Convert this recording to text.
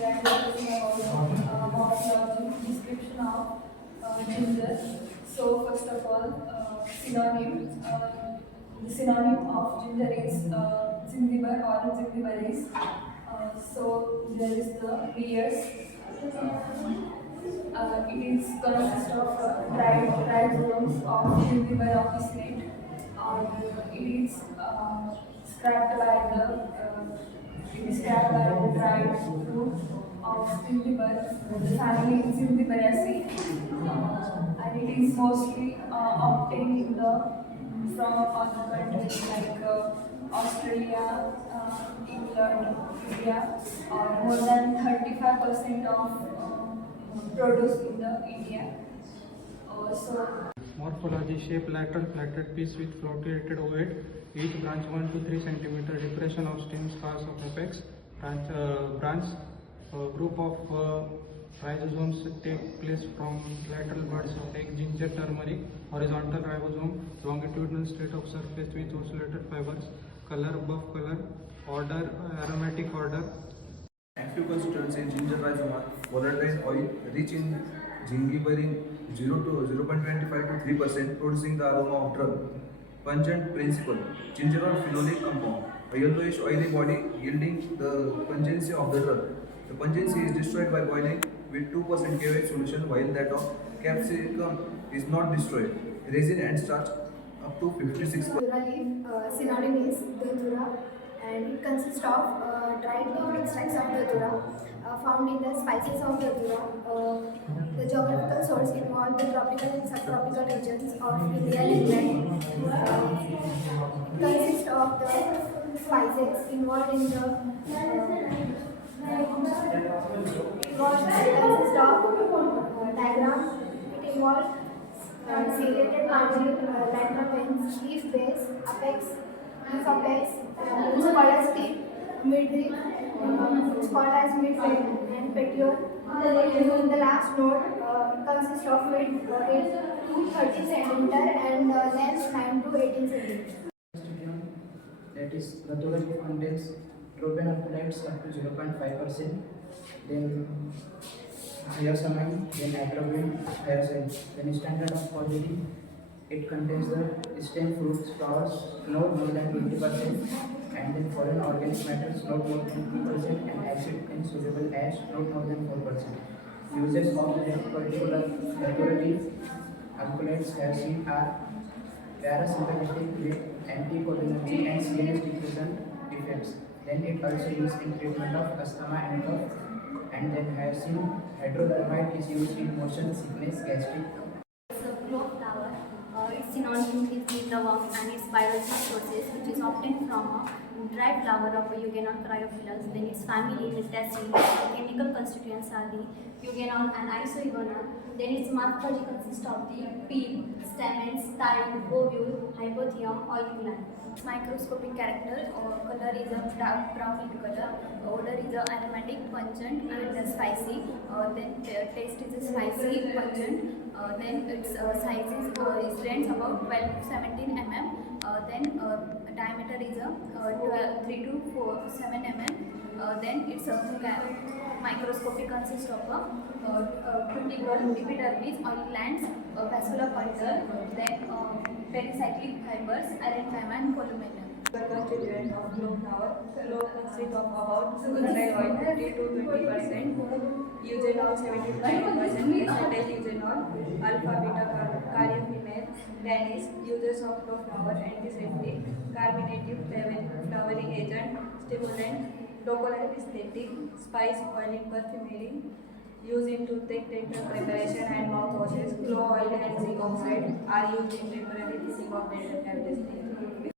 we are discussing about morphology, description of ginger. So first of all, synonym. The synonym of ginger is zingiber or zingiberis. So there is the layers. It is consist of dried rhizomes of zingiber officinate, or it is scrapped by the dried fruit of zingiber, the family Zingiberaceae, and it is mostly obtained from other countries like Australia, England, India, or more than 35% of produce in the India. So Morphology: shape lateral flatted piece with flagellated ovate, each branch 1 to 3 cm, depression of stem, scars of apex, branch group of rhizomes take place from lateral buds of egg, ginger, turmeric, horizontal ribosome, longitudinal state of surface with oscillated fibers, color, buff color, order, aromatic order. Active constituents in ginger rhizome are volatile oil rich in gingiberine 0 to 0.25 to 3%, producing the aroma of drug. Pungent principle: gingerol phenolic compound, a yellowish oily body yielding the pungency of the drug. The pungency is destroyed by boiling with 2% KOH solution, while that of capsicum is not destroyed. Resin and starch up to 56%. Dura leaf, synonym is Datura, and it consists of dried leaf extracts of Datura found in the spices of Datura. The geographical source involved the tropical and subtropical regions of India and England. It consists of the spices involved in the consists of diagram. It involves serrated margin, lateral veins, leaf base, apex, it's called as tip, midrib, it's called as midvein, and petiole. And the last node consists of width 8 to 30 cm and length 9 to 18 cm. That is, Datura contains tropanophilites up to 0.5%, then hyoscine, then atropine, hyoscine. Then standard of quality, it contains the stem, fruits, flowers, not more than 20%, and then foreign organic matters not more than 3%, and acid insoluble ash not more than 4%. Uses of that particular decorative alkaloids hyoscine are parasympathetic with anticholinergic and CNS diffusion effects. Then it also used in treatment of asthma and cough. And then hyoscine hydrochloride is used in motion sickness, gastric. So clove flower, its synonym is Nidlavum, and its biological sources, which is obtained from a dried flower of Eugenol cryophyllus. Then its family Myrtaceae. Chemical constituents are the eugenol and isoeugenol. Then its morphology consists of the peel, stamens, style, ovule, hypothecium, olive gland. Microscopic character, color is a dark brown in color, odor is a aromatic, pungent, and spicy. Then taste is a spicy, pungent. Then its size is range about 12 to 17 mm. Then diameter is a 3 to 7 mm. Then its microscopic consists of a cuticle, epidermis, oil glands, vascular puncture, then pericyclic fibers, parenchyma, and columella. the constituent of clove flower. Clove consists of about sugar oil 30 to 20%, eugenol 70 to 90%, acetyl eugenol, alpha beta caryophyllene, tannins, uses of clove flower, antiseptic, carminative, flowering agent, stimulant, local anesthetic, spice, oiling, perfumery, used in toothache, dental preparation and mouthwashes. Clove oil and zinc oxide are used in temporary fixing of dental cavities.